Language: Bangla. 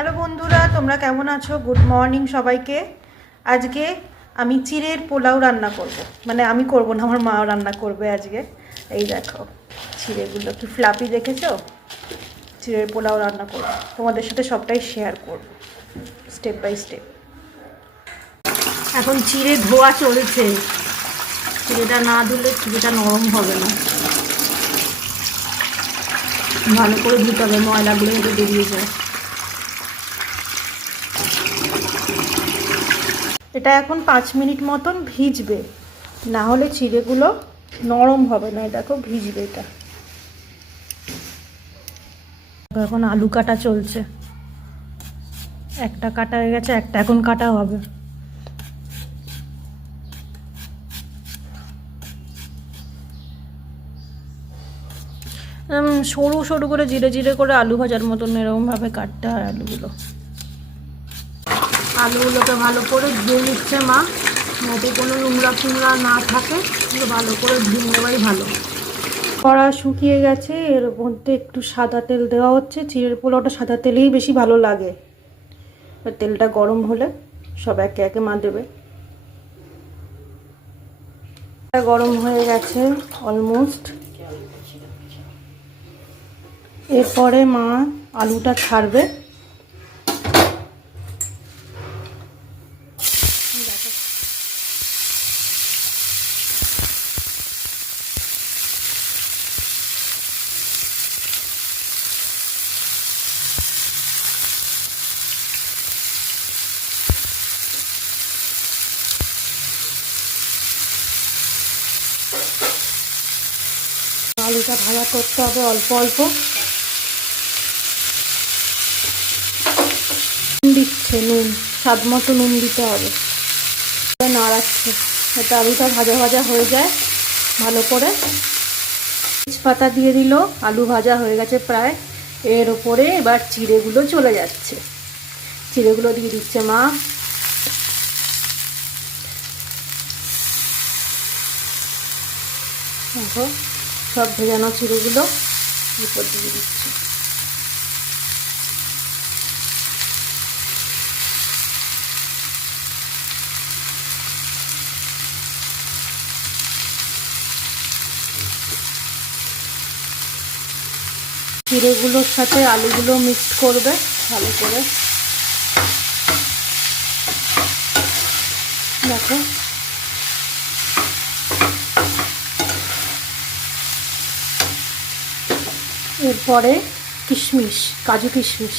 হ্যালো বন্ধুরা, তোমরা কেমন আছো? গুড মর্নিং সবাইকে। আজকে আমি চিড়ের পোলাও রান্না করব। মানে আমি করব না, আমার মা রান্না করবে আজকে। এই দেখো চিড়েগুলো একটু ফ্লাপি, দেখেছো? চিড়ের পোলাও রান্না করব, তোমাদের সাথে সবটাই শেয়ার করব স্টেপ বাই স্টেপ। এখন চিড়ে ধোয়া চলছে। চিড়েটা না ধুলে চিড়েটা নরম হবে না, ভালো করে ধুতে হবে, ময়লাগুলো যাতে বেরিয়ে যায়। এটা এখন 5 মিনিট মতন ভিজবে, না হলে চিড়েগুলো নরম হবে না। দেখো ভিজবে এটা। এখন আলু কাটা চলছে, একটা কাটা হয়ে গেছে, একটা এখন কাটা হবে। সরু সরু করে জিরে জিরে করে আলু ভাজার মতন এরকমভাবে কাটতে হয় আলুগুলো। আলুগুলোকে ভালো করে ধুয়ে নিচ্ছে মা, যাতে কোনো নোংরা ফোংরা না থাকে। ভালো করে ধুয়ে নেওয়াই ভালো। কড়া শুকিয়ে গেছে, এর মধ্যে একটু সাদা তেল দেওয়া হচ্ছে। চিড়ের পোলাওটা সাদা তেলেই বেশি ভালো লাগে। তেলটা গরম হলে সব একে একে মা দেবে। গরম হয়ে গেছে অলমোস্ট। এরপরে মা আলুটা ছাড়বে। আলুটা ভাজা করতে হবে অল্প অল্প। দিচ্ছে নুন, স্বাদ মতো নুন দিতে হবে। নাড়াচ্ছে যাতে আলুটা ভাজা ভাজা হয়ে যায় ভালো করে। তেজপাতা দিয়ে দিল, আলু ভাজা হয়ে গেছে প্রায়। এর ওপরে এবার চিড়েগুলো চলে যাচ্ছে। চিড়েগুলো দিয়ে দিচ্ছে মা। দেখো সব ভেজানো চিড়েগুলো উপর দিয়ে দিচ্ছি। চিড়েগুলোর সাথে আলুগুলো মিক্স করবে ভালো করে। দেখো এরপরে কিশমিশ, কাজু কিশমিশ